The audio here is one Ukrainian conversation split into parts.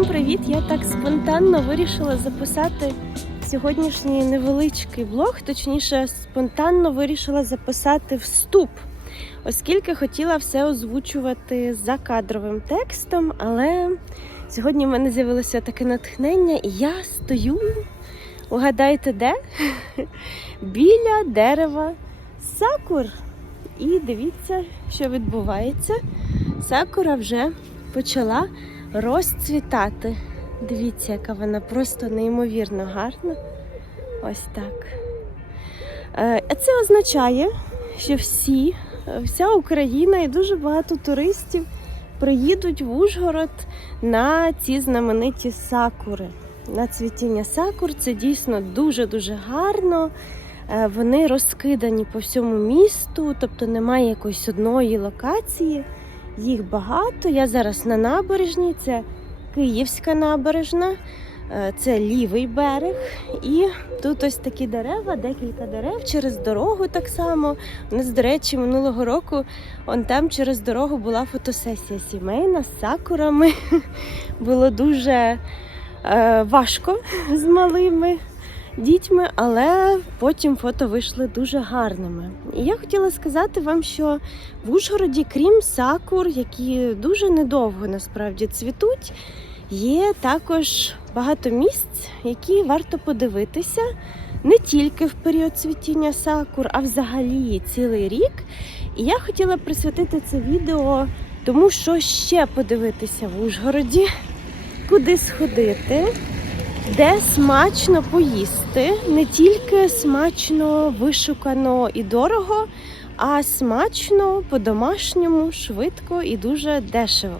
Всім привіт! Я так спонтанно вирішила записати сьогоднішній невеличкий влог, точніше, спонтанно вирішила записати вступ, оскільки хотіла все озвучувати за кадровим текстом, але сьогодні в мене з'явилося таке натхнення, і я стою, угадайте де? Біля дерева сакур. І дивіться, що відбувається. Сакура вже почала розцвітати. Дивіться, яка вона просто неймовірно гарна. Ось так. Е, Це означає, що всі, вся Україна і дуже багато туристів приїдуть в Ужгород на ці знамениті сакури. На цвітіння сакур це дійсно дуже-дуже гарно. Е, Вони розкидані по всьому місту, тобто немає якоїсь одної локації. Їх багато. Я зараз на набережній, це Київська набережна, е, це лівий берег. І тут ось такі дерева, декілька дерев через дорогу так само. У нас, до речі, минулого року он там через дорогу була фотосесія сімейна з сакурами. Було дуже е, важко з малими дітьми, але потім фото вийшли дуже гарними. І я хотіла сказати вам, що в Ужгороді, крім сакур, які дуже недовго насправді цвітуть, є також багато місць, які варто подивитися не тільки в період цвітіння сакур, а взагалі цілий рік. І я хотіла присвятити це відео тому, що ще подивитися в Ужгороді, куди сходити де смачно поїсти, не тільки смачно, вишукано і дорого, а смачно по-домашньому, швидко і дуже дешево.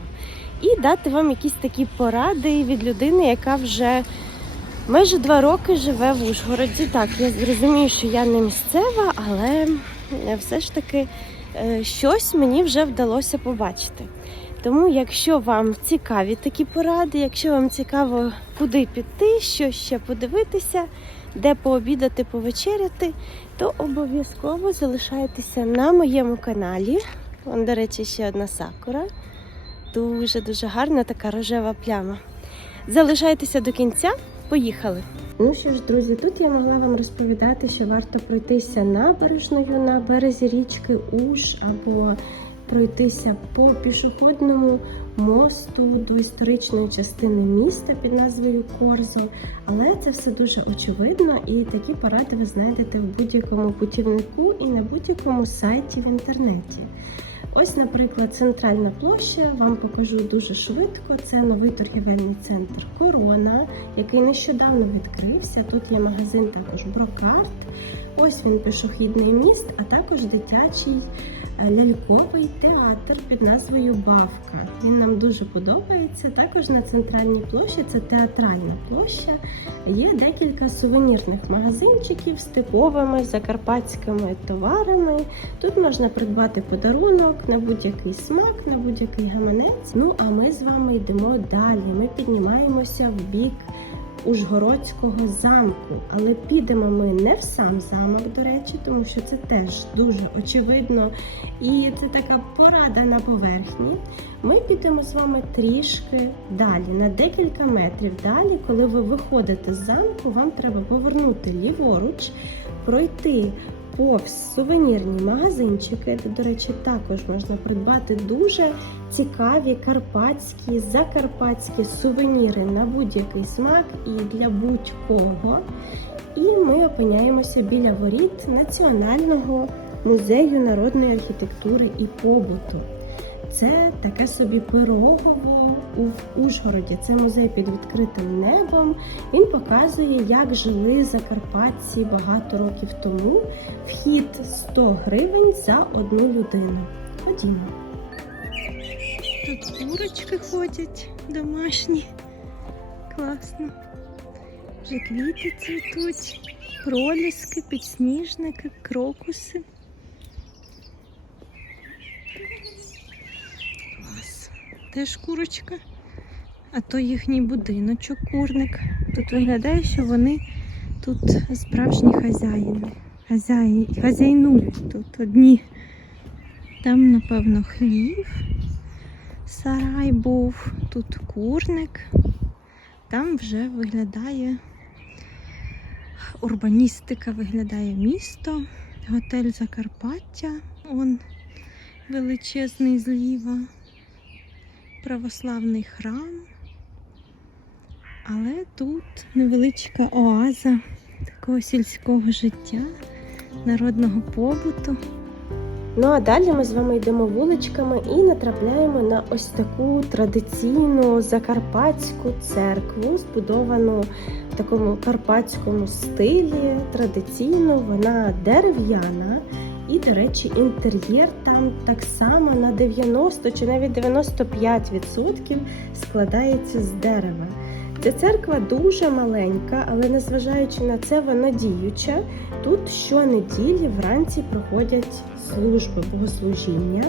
І дати вам якісь такі поради від людини, яка вже майже два роки живе в Ужгороді. Так, я зрозумію, що я не місцева, але все ж таки е, щось мені вже вдалося побачити. Тому, якщо вам цікаві такі поради, якщо вам цікаво, куди піти, що ще подивитися, де пообідати, повечеряти, то обов'язково залишайтеся на моєму каналі. Вон, до речі, ще одна сакура. Дуже-дуже гарна така рожева пляма. Залишайтеся до кінця, поїхали! Ну що ж, друзі, тут я могла вам розповідати, що варто пройтися набережною на березі річки Уж або пройтися по пішохідному мосту до історичної частини міста під назвою Корзо. Але це все дуже очевидно, і такі поради ви знайдете в будь-якому путівнику і на будь-якому сайті в інтернеті. Ось, наприклад, центральна площа, вам покажу дуже швидко. Це новий торгівельний центр Корона, який нещодавно відкрився. Тут є магазин також Брокарт. Ось він пішохідний міст, а також дитячий ляльковий театр під назвою Бавка. Він нам дуже подобається. Також на центральній площі це театральна площа. Є декілька сувенірних магазинчиків з типовими закарпатськими товарами. Тут можна придбати подарунок на будь-який смак, на будь-який гаманець. Ну а ми з вами йдемо далі. Ми піднімаємося в бік. Ужгородського замку, але підемо ми не в сам замок, до речі, тому що це теж дуже очевидно. І це така порада на поверхні. Ми підемо з вами трішки далі, на декілька метрів далі, коли ви виходите з замку, вам треба повернути ліворуч, пройти повз сувенірні магазинчики, де, до речі, також можна придбати дуже цікаві карпатські, закарпатські сувеніри на будь-який смак і для будь-кого. І ми опиняємося біля воріт Національного музею народної архітектури і побуту. Це таке собі пирогово у Ужгороді. Це музей під відкритим небом. Він показує, як жили закарпатці багато років тому. Вхід 100 гривень за одну людину. Ходімо. Тут курочки ходять домашні. Класно. Вже квіти цвітуть, проліски, підсніжники, крокуси. Теж курочка, а то їхній будиночок, курник. Тут виглядає, що вони тут справжні хазяїни. Хазяї... Хазяйнують тут одні. Там, напевно, хлів сарай був, тут курник. Там вже виглядає урбаністика, виглядає місто, готель Закарпаття. Он величезний зліва, православний храм. Але тут невеличка оаза такого сільського життя, народного побуту. Ну а далі ми з вами йдемо вуличками і натрапляємо на ось таку традиційну закарпатську церкву, збудовану в такому карпатському стилі. Традиційно вона дерев'яна. І, до речі, інтер'єр там так само на 90 чи навіть 95% складається з дерева. Ця церква дуже маленька, але незважаючи на це, вона діюча. Тут щонеділі вранці проходять служби богослужіння.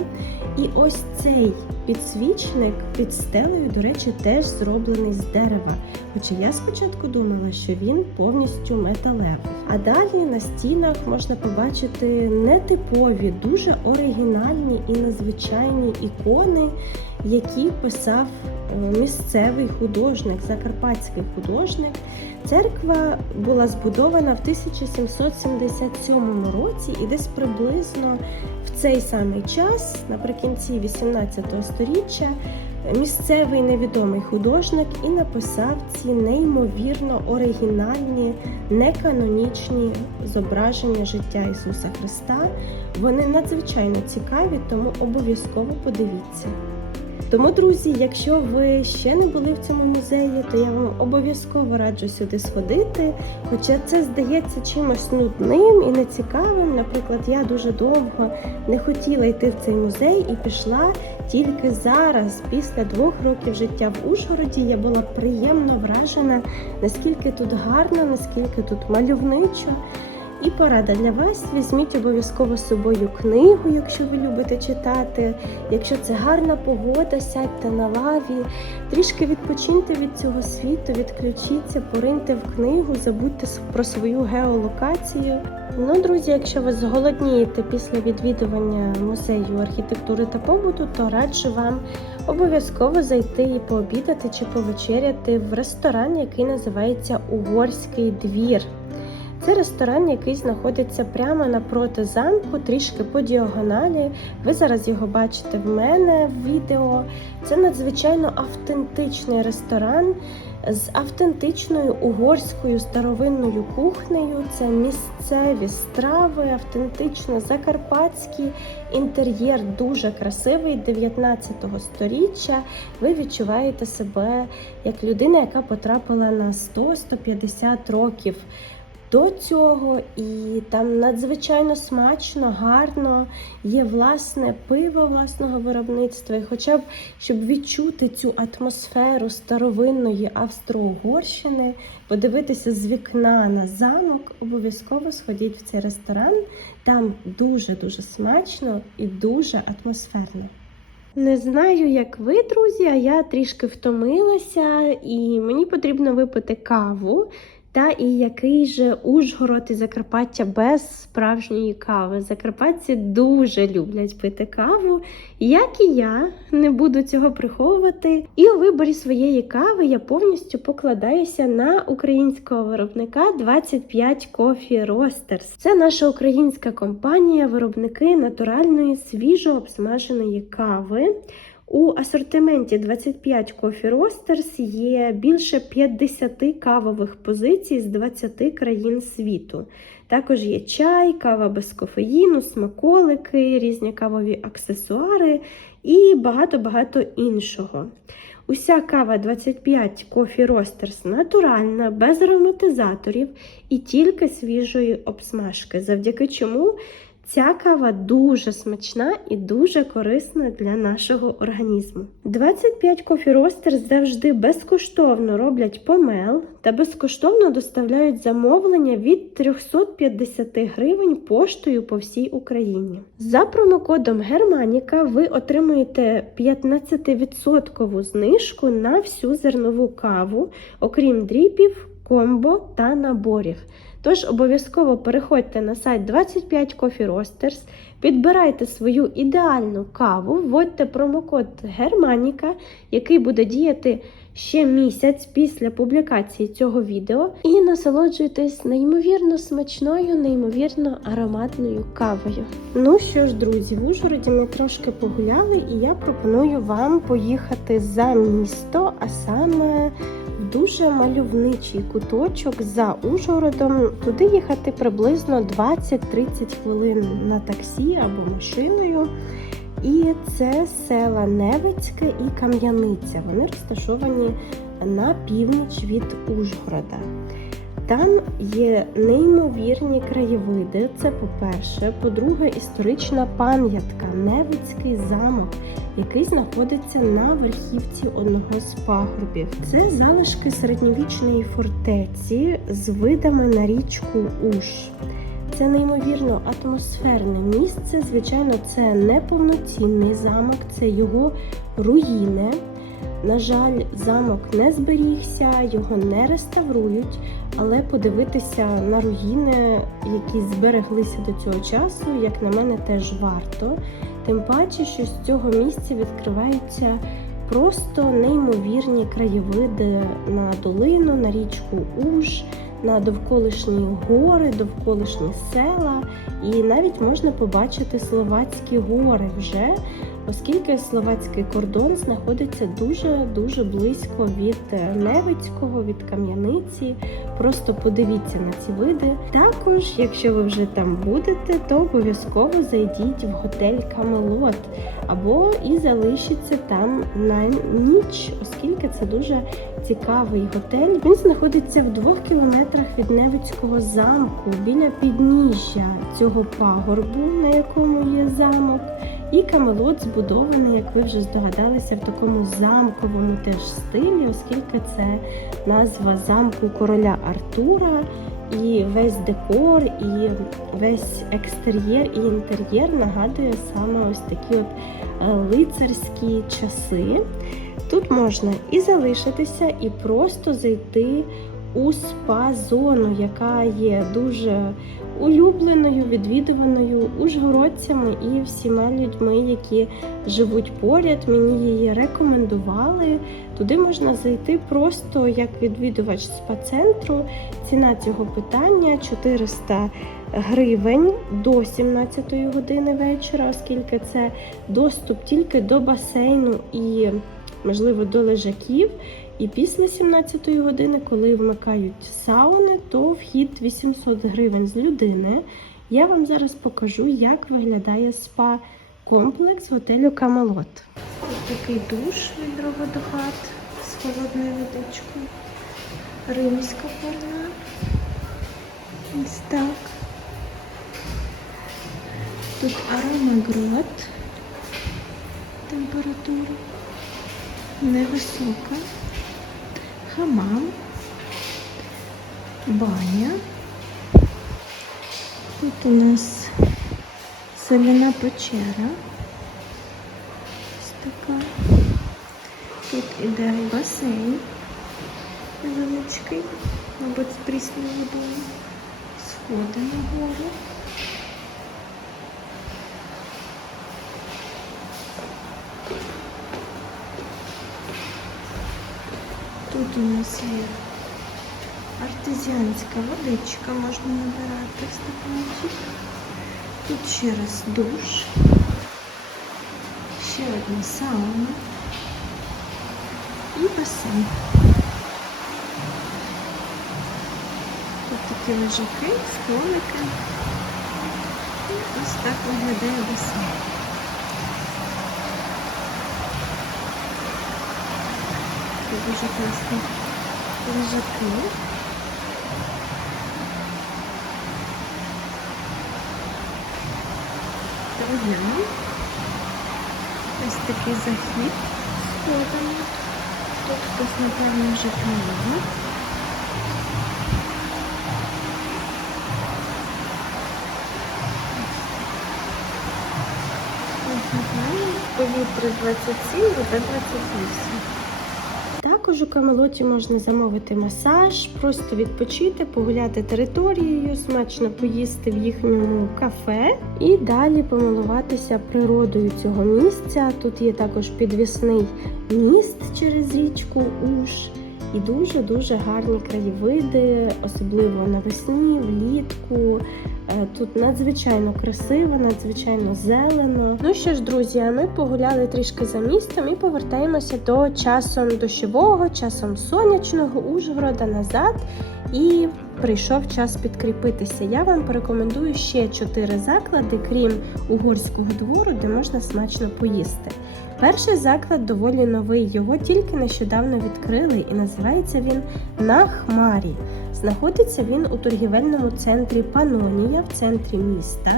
І ось цей підсвічник під стелею, до речі, теж зроблений з дерева. Хоча я спочатку думала, що він повністю металевий. А далі на стінах можна побачити нетипові, дуже оригінальні і незвичайні ікони, які писав місцевий художник, закарпатський художник. Церква була збудована в 1777 році і десь приблизно в цей самий час, наприкінці 18 століття, місцевий невідомий художник і написав ці неймовірно оригінальні, неканонічні зображення життя Ісуса Христа. Вони надзвичайно цікаві, тому обов'язково подивіться. Тому, друзі, якщо ви ще не були в цьому музеї, то я вам обов'язково раджу сюди сходити. Хоча це здається чимось нудним і нецікавим. Наприклад, я дуже довго не хотіла йти в цей музей і пішла тільки зараз, після двох років життя в Ужгороді, я була приємно вражена, наскільки тут гарно, наскільки тут мальовничо. І порада для вас: візьміть обов'язково з собою книгу, якщо ви любите читати. Якщо це гарна погода, сядьте на лаві, трішки відпочиньте від цього світу, відключіться, пориньте в книгу, забудьте про свою геолокацію. Ну, друзі, якщо ви зголоднієте після відвідування музею архітектури та побуту, то раджу вам обов'язково зайти і пообідати чи повечеряти в ресторан, який називається Угорський двір. Це ресторан, який знаходиться прямо напроти замку, трішки по діагоналі. Ви зараз його бачите в мене в відео. Це надзвичайно автентичний ресторан з автентичною угорською старовинною кухнею. Це місцеві страви, автентично закарпатські. Інтер'єр дуже красивий 19 століття. Ви відчуваєте себе як людина, яка потрапила на 100-150 років до цього, і там надзвичайно смачно, гарно є власне пиво власного виробництва. І хоча б щоб відчути цю атмосферу старовинної Австро-Угорщини, подивитися з вікна на замок, обов'язково сходіть в цей ресторан. Там дуже дуже смачно і дуже атмосферно. Не знаю, як ви, друзі, а я трішки втомилася, і мені потрібно випити каву. Та і який же Ужгород і Закарпаття без справжньої кави. Закарпатці дуже люблять пити каву, як і я не буду цього приховувати. І у виборі своєї кави я повністю покладаюся на українського виробника 25 Coffee Roasters. Це наша українська компанія, виробники натуральної свіжо обсмаженої кави. У асортименті 25 Coffee Roasters є більше 50 кавових позицій з 20 країн світу. Також є чай, кава без кофеїну, смаколики, різні кавові аксесуари і багато-багато іншого. Уся кава 25 Coffee Roasters натуральна, без ароматизаторів і тільки свіжої обсмажки, завдяки чому Ця кава дуже смачна і дуже корисна для нашого організму. 25 Coffee Roasters завжди безкоштовно роблять помел та безкоштовно доставляють замовлення від 350 гривень поштою по всій Україні. За промокодом Германіка ви отримуєте 15% знижку на всю зернову каву, окрім дріпів комбо та наборів. Тож обов'язково переходьте на сайт 25 Coffee Roasters, підбирайте свою ідеальну каву, вводьте промокод Германіка, який буде діяти ще місяць після публікації цього відео, і насолоджуйтесь неймовірно смачною, неймовірно ароматною кавою. Ну що ж, друзі, в Ужгороді ми трошки погуляли, і я пропоную вам поїхати за місто, а саме дуже мальовничий куточок за Ужгородом. Туди їхати приблизно 20-30 хвилин на таксі або машиною. І це села Невицьке і Кам'яниця. Вони розташовані на північ від Ужгорода. Там є неймовірні краєвиди. Це по-перше. По-друге, історична пам'ятка Невицький замок, який знаходиться на верхівці одного з пагорбів. Це залишки середньовічної фортеці з видами на річку Уж. Це неймовірно атмосферне місце. Звичайно, це не повноцінний замок, це його руїни. На жаль, замок не зберігся, його не реставрують, але подивитися на руїни, які збереглися до цього часу, як на мене, теж варто. Тим паче, що з цього місця відкриваються просто неймовірні краєвиди на долину, на річку Уж на довколишні гори, довколишні села, і навіть можна побачити словацькі гори вже, оскільки словацький кордон знаходиться дуже дуже близько від Невицького, від Кам'яниці. Просто подивіться на ці види. Також, якщо ви вже там будете, то обов'язково зайдіть в готель Камелот або і залишіться там на ніч, оскільки це дуже цікавий готель. Він знаходиться в двох кілометрах від Невицького замку біля підніжжя цього пагорбу, на якому є замок. І Камелот збудований, як ви вже здогадалися, в такому замковому теж стилі, оскільки це назва замку короля Артура. І весь декор, і весь екстер'єр і інтер'єр нагадує саме ось такі от е, лицарські часи. Тут можна і залишитися, і просто зайти у спа-зону, яка є дуже улюбленою, відвідуваною ужгородцями і всіма людьми, які живуть поряд. Мені її рекомендували. Туди можна зайти просто як відвідувач спа-центру. Ціна цього питання 400 гривень до 17 години вечора, оскільки це доступ тільки до басейну і, можливо, до лежаків. І після 17 години, коли вмикають сауни, то вхід 800 гривень з людини. Я вам зараз покажу, як виглядає спа-комплекс готелю Камелот. Ось такий душ від водохат з холодною водичкою. Римська форма. Ось так. Тут аромагрот. Температура невисока. Хамам. Баня. Тут у нас соляна печера. Ось. Тут іде басейн невеличкий, мабуть, з прісною водою. Сходи на у нас є артезіанська водичка, можна набирати в стаканчик. Тут ще раз душ, ще одна сауна і басейн. Тут такі лежаки, столики. І ось так виглядає басейн. Дуже класні лежаки. Троян. Ось такий захід сходами. Тут хтось, напевно, вже прийняв. Повітря 27, вода 28. Також у Камелоті можна замовити масаж, просто відпочити, погуляти територією, смачно поїсти в їхньому кафе і далі помилуватися природою цього місця. Тут є також підвісний міст через річку Уж. І дуже-дуже гарні краєвиди, особливо навесні, влітку. Е, Тут надзвичайно красиво, надзвичайно зелено. Ну що ж, друзі, ми погуляли трішки за містом і повертаємося до часом дощового, часом сонячного Ужгорода назад. І прийшов час підкріпитися. Я вам порекомендую ще чотири заклади, крім угорського двору, де можна смачно поїсти. Перший заклад доволі новий, його тільки нещодавно відкрили, і називається він На Хмарі. Знаходиться він у торгівельному центрі Панонія в центрі міста.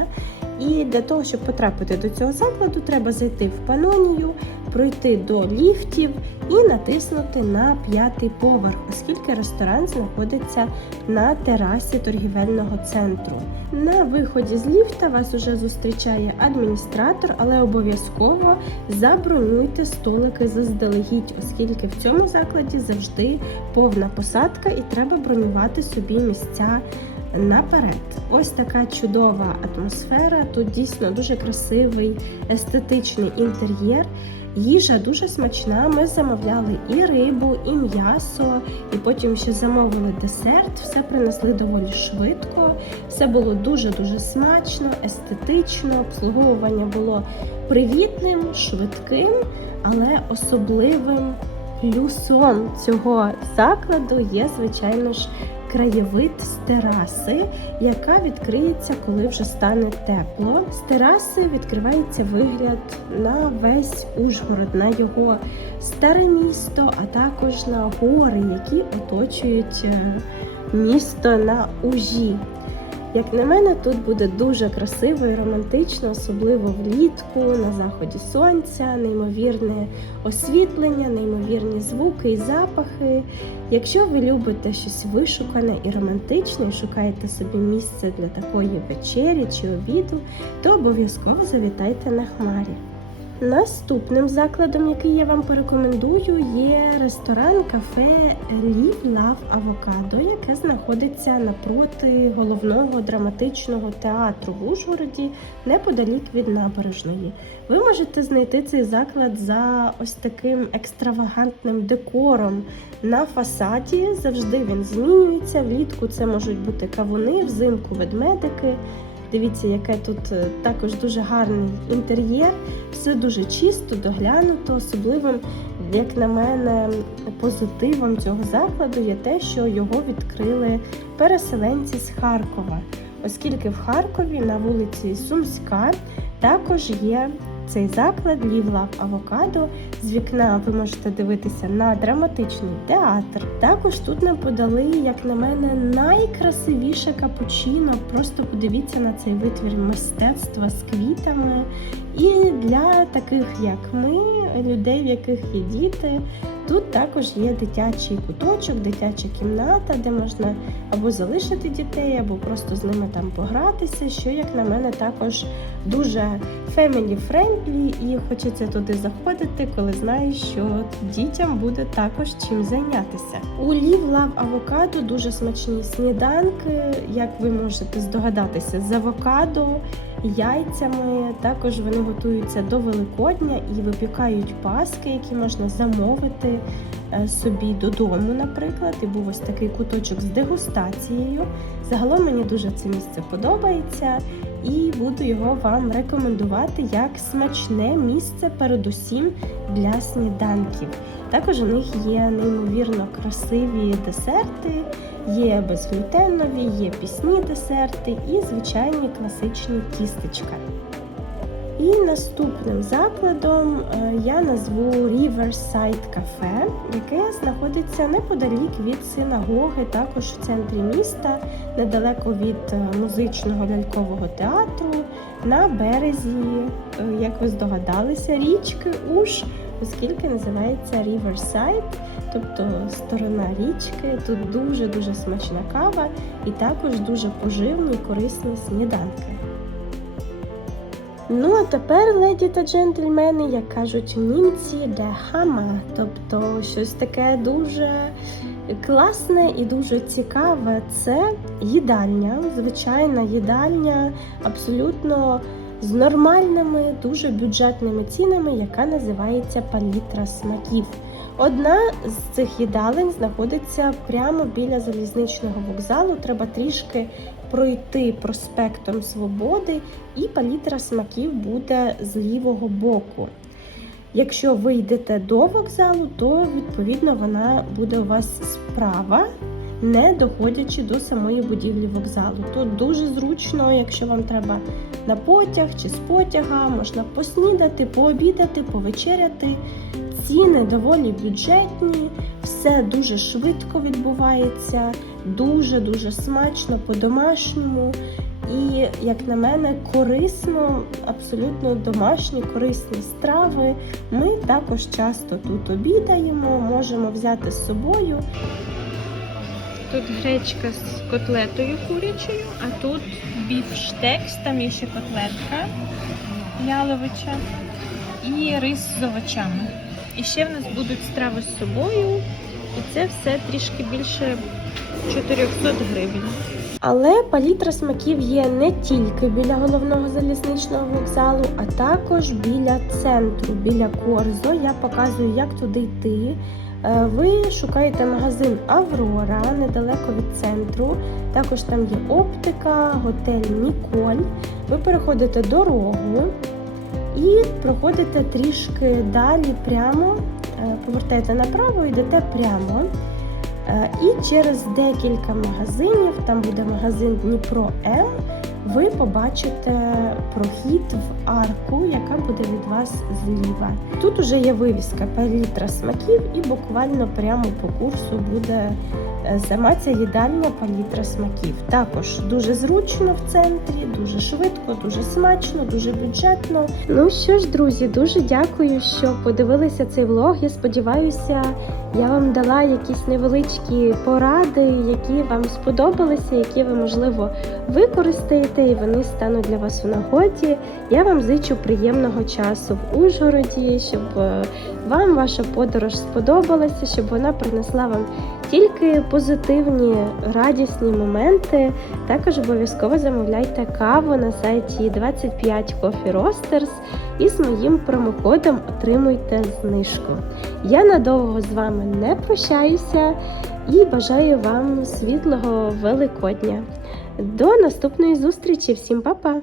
І для того, щоб потрапити до цього закладу, треба зайти в Панонію, пройти до ліфтів і натиснути на п'ятий поверх, оскільки ресторан знаходиться на терасі торгівельного центру. На виході з ліфта вас уже зустрічає адміністратор, але обов'язково забронюйте столики заздалегідь, оскільки в цьому закладі завжди повна посадка і треба бронювати собі місця наперед. Ось така чудова атмосфера. Тут дійсно дуже красивий естетичний інтер'єр. Їжа дуже смачна. Ми замовляли і рибу, і м'ясо, і потім ще замовили десерт. Все принесли доволі швидко. Все було дуже-дуже смачно, естетично. Обслуговування було привітним, швидким, але особливим плюсом цього закладу є, звичайно ж, краєвид з тераси, яка відкриється, коли вже стане тепло. З тераси відкривається вигляд на весь Ужгород, на його старе місто, а також на гори, які оточують е, місто на Ужі. Як на мене, тут буде дуже красиво і романтично, особливо влітку, на заході сонця, неймовірне освітлення, неймовірні звуки і запахи. Якщо ви любите щось вишукане і романтичне, і шукаєте собі місце для такої вечері чи обіду, то обов'язково завітайте на хмарі. Наступним закладом, який я вам порекомендую, є ресторан кафе Live Love Avocado, яке знаходиться напроти головного драматичного театру в Ужгороді, неподалік від набережної. Ви можете знайти цей заклад за ось таким екстравагантним декором на фасаді. Завжди він змінюється. Влітку це можуть бути кавуни, взимку ведмедики. Дивіться, яке тут е, також дуже гарний інтер'єр. Все дуже чисто, доглянуто. Особливим, як на мене, позитивом цього закладу є те, що його відкрили переселенці з Харкова, оскільки в Харкові на вулиці Сумська також є цей заклад Лівлав Авокадо. З вікна ви можете дивитися на драматичний театр. Також тут нам подали, як на мене, найкрасивіше капучино. Просто подивіться на цей витвір мистецтва з квітами. І для таких, як ми, людей, в яких є діти, тут також є дитячий куточок, дитяча кімната, де можна або залишити дітей, або просто з ними там погратися, що, як на мене, також дуже family friendly і хочеться туди заходити, коли знаєш, що дітям буде також чим зайнятися. У Лів Лав Авокадо дуже смачні сніданки, як ви можете здогадатися, з авокадо, яйцями. Також вони готуються до Великодня і випікають паски, які можна замовити е, собі додому, наприклад. І був ось такий куточок з дегустацією. Загалом мені дуже це місце подобається і буду його вам рекомендувати як смачне місце, передусім для сніданків. Також у них є неймовірно красиві десерти, є безглютенові, є пісні десерти і звичайні класичні тістечка. І наступним закладом е, я назву Riverside Cafe, яке знаходиться неподалік від синагоги, також в центрі міста, недалеко від е, музичного лялькового театру, на березі, е, як ви здогадалися, річки Уж, оскільки називається Riverside, тобто сторона річки. Тут дуже-дуже смачна кава і також дуже поживні корисні сніданки. Ну а тепер, леді та джентльмени, як кажуть німці, де хама, тобто щось таке дуже класне і дуже цікаве. Це їдальня, звичайна їдальня, абсолютно з нормальними, дуже бюджетними цінами, яка називається палітра смаків. Одна з цих їдалень знаходиться прямо біля залізничного вокзалу. Треба трішки пройти проспектом Свободи, і палітра смаків буде з лівого боку. Якщо ви йдете до вокзалу, то відповідно вона буде у вас справа, не доходячи до самої будівлі вокзалу. Тут дуже зручно, якщо вам треба на потяг чи з потяга, можна поснідати, пообідати, повечеряти. Ціни доволі бюджетні, все дуже швидко відбувається, дуже-дуже смачно, по-домашньому. І, як на мене, корисно, абсолютно домашні, корисні страви. Ми також часто тут обідаємо, можемо взяти з собою. Тут гречка з котлетою курячою, а тут біфштекс, там є ще котлетка яловича і рис з овочами. І ще в нас будуть страви з собою, і це все трішки більше 400 гривень. Але палітра смаків є не тільки біля головного залізничного вокзалу, а також біля центру, біля Корзо. Я показую, як туди йти. Е, Ви шукаєте магазин Аврора недалеко від центру. Також там є оптика, готель Ніколь. Ви переходите дорогу і проходите трішки далі прямо, е, повертаєте направо, йдете прямо. Е, І через декілька магазинів, там буде магазин Дніпро М, ви побачите прохід в арку, яка буде від вас зліва. Тут уже є вивіска палітра смаків, і буквально прямо по курсу буде сама ця їдальня палітра смаків. Також дуже зручно в центрі, дуже швидко, дуже смачно, дуже бюджетно. Ну що ж, друзі, дуже дякую, що подивилися цей влог. Я сподіваюся, я вам дала якісь невеличкі поради, які вам сподобалися, які ви, можливо, використаєте, і вони стануть для вас у нагоді. Я вам зичу приємного часу в Ужгороді, щоб е, вам ваша подорож сподобалася, щоб вона принесла вам тільки позитивні, радісні моменти. Також обов'язково замовляйте каву на сайті 25 Coffee Roasters і з моїм промокодом отримуйте знижку. Я надовго з вами не прощаюся і бажаю вам світлого Великодня. До наступної зустрічі. Всім па-па!